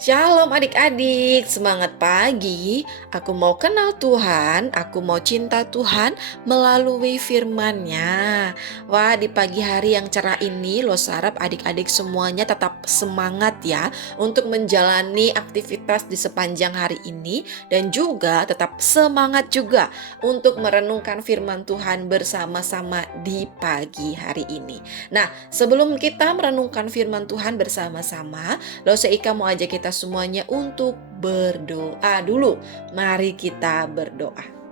Shalom adik-adik, semangat pagi. Aku mau kenal Tuhan, aku mau cinta Tuhan melalui firman-Nya. Wah, di pagi hari yang cerah ini lo harap adik-adik semuanya tetap semangat ya untuk menjalani aktivitas di sepanjang hari ini dan juga tetap semangat juga untuk merenungkan firman Tuhan bersama-sama di pagi hari ini. Nah, sebelum kita merenungkan firman Tuhan bersama-sama, Losa Ika mau ajak kita semuanya untuk berdoa dulu. Mari kita berdoa.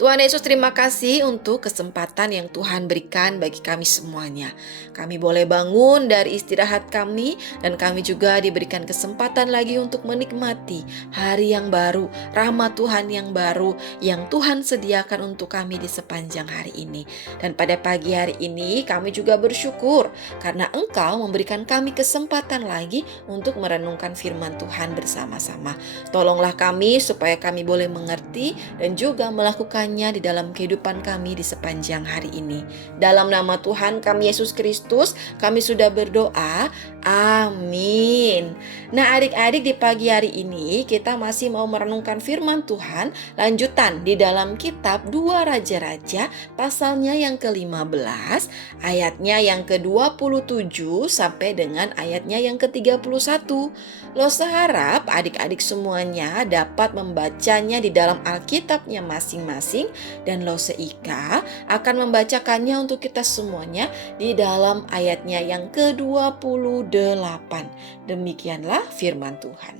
Tuhan Yesus, terima kasih untuk kesempatan yang Tuhan berikan bagi kami semuanya. Kami boleh bangun dari istirahat kami dan kami juga diberikan kesempatan lagi untuk menikmati hari yang baru, rahmat Tuhan yang baru yang Tuhan sediakan untuk kami di sepanjang hari ini. Dan pada pagi hari ini kami juga bersyukur karena Engkau memberikan kami kesempatan lagi untuk merenungkan firman Tuhan bersama-sama. Tolonglah kami supaya kami boleh mengerti dan juga melakukannya di dalam kehidupan kami di sepanjang hari ini. Dalam nama Tuhan kami Yesus Kristus, kami sudah berdoa. Amin. Nah, adik-adik, di pagi hari ini kita masih mau merenungkan firman Tuhan, lanjutan di dalam kitab 2 Raja-Raja, pasalnya yang ke-15, ayatnya yang ke-27 sampai dengan ayatnya yang ke-31. Lo harap adik-adik semuanya dapat membacanya di dalam Alkitabnya masing-masing, dan Lo Ika akan membacakannya untuk kita semuanya di dalam ayatnya yang ke-28. Demikianlah firman Tuhan.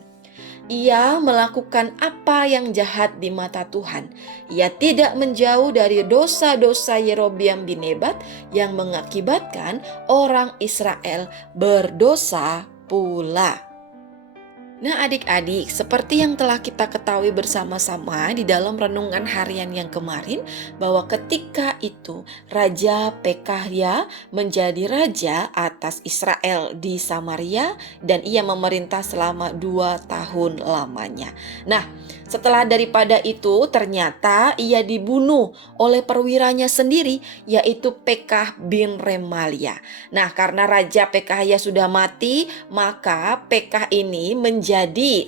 Ia melakukan apa yang jahat di mata Tuhan. Ia tidak menjauh dari dosa-dosa Yerobeam bin Nebat yang mengakibatkan orang Israel berdosa pula. Nah adik-adik, seperti yang telah kita ketahui bersama-sama di dalam renungan harian yang kemarin, bahwa ketika itu Raja Pekahya menjadi raja atas Israel di Samaria dan ia memerintah selama 2 tahun lamanya. Nah, setelah daripada itu ternyata ia dibunuh oleh perwiranya sendiri, yaitu Pekah bin Remalia. Nah, karena Raja Pekahya sudah mati, maka Pekah ini menjadi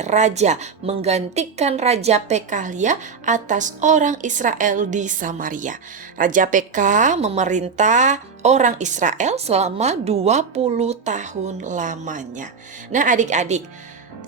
raja, menggantikan Raja Pekahya atas orang Israel di Samaria. Raja Pekah memerintah orang Israel selama 20 tahun lamanya. Nah adik-adik,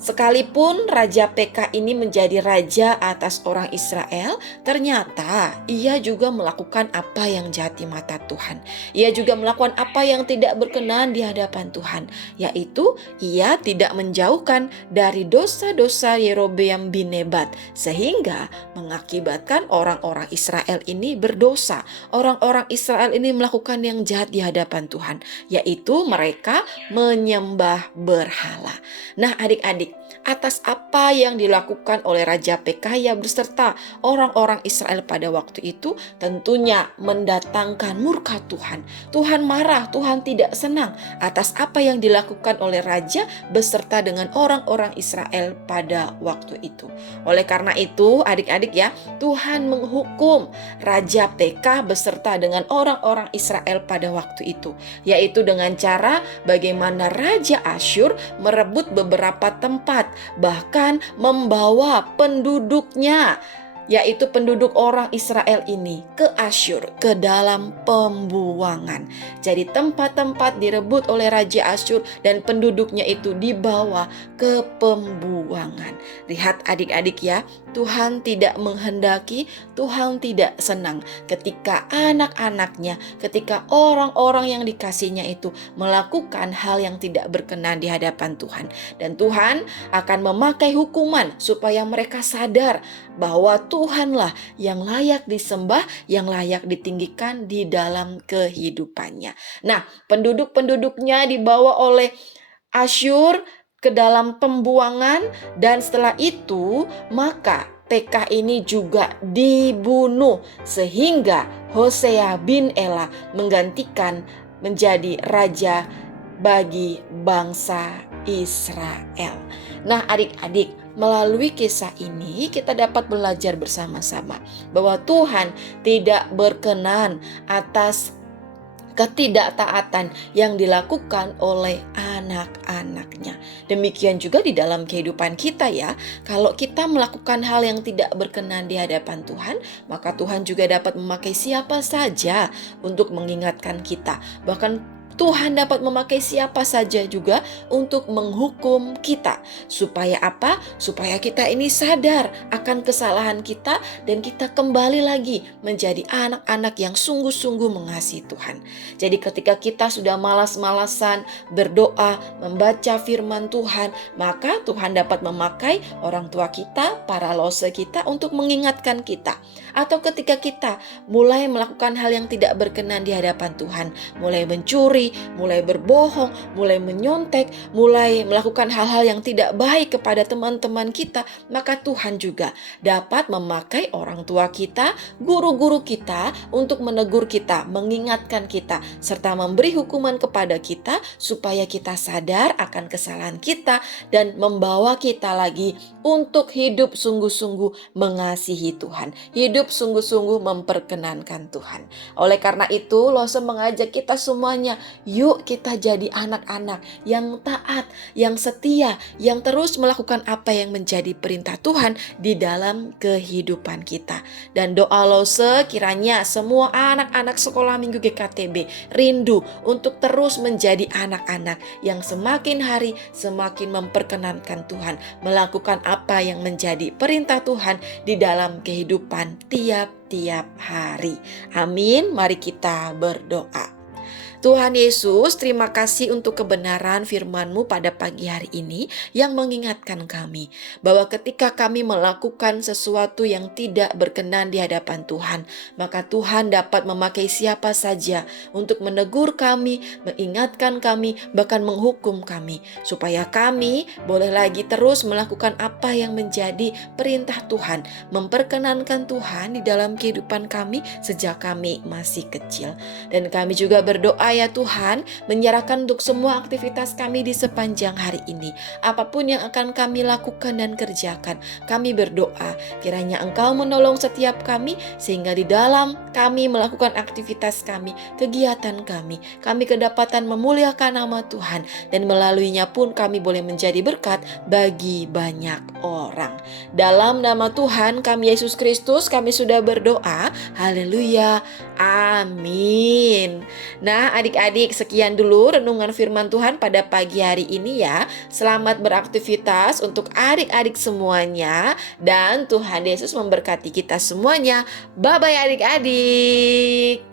sekalipun Raja Pekah ini menjadi raja atas orang Israel, ternyata ia juga melakukan apa yang jahat di mata Tuhan. Ia juga melakukan apa yang tidak berkenan di hadapan Tuhan, yaitu ia tidak menjauhkan dari dosa-dosa Yerobeam bin Nebat, sehingga mengakibatkan orang-orang Israel ini berdosa. Orang-orang Israel ini melakukan yang jahat di hadapan Tuhan, yaitu mereka menyembah berhala. Nah adik-adik, atas apa yang dilakukan oleh Raja Pekahya beserta orang-orang Israel pada waktu itu tentunya mendatangkan murka Tuhan. Tuhan marah, Tuhan tidak senang atas apa yang dilakukan oleh Raja beserta dengan orang-orang Israel pada waktu itu. Oleh karena itu adik-adik ya, Tuhan menghukum Raja Pekah beserta dengan orang-orang Israel pada waktu itu, yaitu dengan cara bagaimana Raja Asyur merebut beberapa tempat, bahkan membawa penduduknya, yaitu penduduk orang Israel ini ke Asyur, ke dalam pembuangan. Jadi tempat-tempat direbut oleh Raja Asyur dan penduduknya itu dibawa ke pembuangan. Lihat adik-adik ya, Tuhan tidak menghendaki, Tuhan tidak senang ketika anak-anaknya, ketika orang-orang yang dikasihnya itu melakukan hal yang tidak berkenan di hadapan Tuhan. Dan Tuhan akan memakai hukuman supaya mereka sadar bahwa Tuhanlah yang layak disembah, yang layak ditinggikan di dalam kehidupannya. Nah, penduduk-penduduknya dibawa oleh Asyur ke dalam pembuangan, dan setelah itu maka Pekah ini juga dibunuh sehingga Hosea bin Ela menggantikan menjadi raja bagi bangsa Israel. Nah adik-adik, melalui kisah ini kita dapat belajar bersama-sama bahwa Tuhan tidak berkenan atas ketidaktaatan yang dilakukan oleh anak-anaknya. Demikian juga di dalam kehidupan kita ya. Kalau kita melakukan hal yang tidak berkenan di hadapan Tuhan, maka Tuhan juga dapat memakai siapa saja untuk mengingatkan kita. Bahkan Tuhan dapat memakai siapa saja juga untuk menghukum kita. Supaya apa? Supaya kita ini sadar akan kesalahan kita dan kita kembali lagi menjadi anak-anak yang sungguh-sungguh mengasihi Tuhan. Jadi ketika kita sudah malas-malasan berdoa, membaca firman Tuhan, maka Tuhan dapat memakai orang tua kita, para lose kita untuk mengingatkan kita. Atau ketika kita mulai melakukan hal yang tidak berkenan di hadapan Tuhan, mulai mencuri, mulai berbohong, mulai menyontek, mulai melakukan hal-hal yang tidak baik kepada teman-teman kita, maka Tuhan juga dapat memakai orang tua kita, guru-guru kita untuk menegur kita, mengingatkan kita, serta memberi hukuman kepada kita supaya kita sadar akan kesalahan kita dan membawa kita lagi untuk hidup sungguh-sungguh mengasihi Tuhan, hidup sungguh-sungguh memperkenankan Tuhan. Oleh karena itu, Lose mengajak kita semuanya, yuk kita jadi anak-anak yang taat, yang setia, yang terus melakukan apa yang menjadi perintah Tuhan di dalam kehidupan kita. Dan doa Lose kiranya semua anak-anak sekolah minggu GKTB rindu untuk terus menjadi anak-anak yang semakin hari semakin memperkenankan Tuhan, melakukan apa yang menjadi perintah Tuhan di dalam kehidupan tiap-tiap hari. Amin. Mari kita berdoa. Tuhan Yesus, terima kasih untuk kebenaran firman-Mu pada pagi hari ini yang mengingatkan kami bahwa ketika kami melakukan sesuatu yang tidak berkenan di hadapan Tuhan, maka Tuhan dapat memakai siapa saja untuk menegur kami, mengingatkan kami, bahkan menghukum kami, supaya kami boleh lagi terus melakukan apa yang menjadi perintah Tuhan, memperkenankan Tuhan di dalam kehidupan kami sejak kami masih kecil. Dan kami juga berdoa ya Tuhan, menyerahkan untuk semua aktivitas kami di sepanjang hari ini. Apapun yang akan kami lakukan dan kerjakan, kami berdoa kiranya Engkau menolong setiap kami, sehingga di dalam kami melakukan aktivitas kami, kegiatan kami kedapatan memuliakan nama Tuhan, dan melaluinya pun kami boleh menjadi berkat bagi banyak orang. Dalam nama Tuhan kami Yesus Kristus kami sudah berdoa. Haleluya. Amin. Nah, adik-adik, sekian dulu renungan firman Tuhan pada pagi hari ini ya. Selamat beraktivitas untuk adik-adik semuanya, dan Tuhan Yesus memberkati kita semuanya. Bye-bye adik-adik.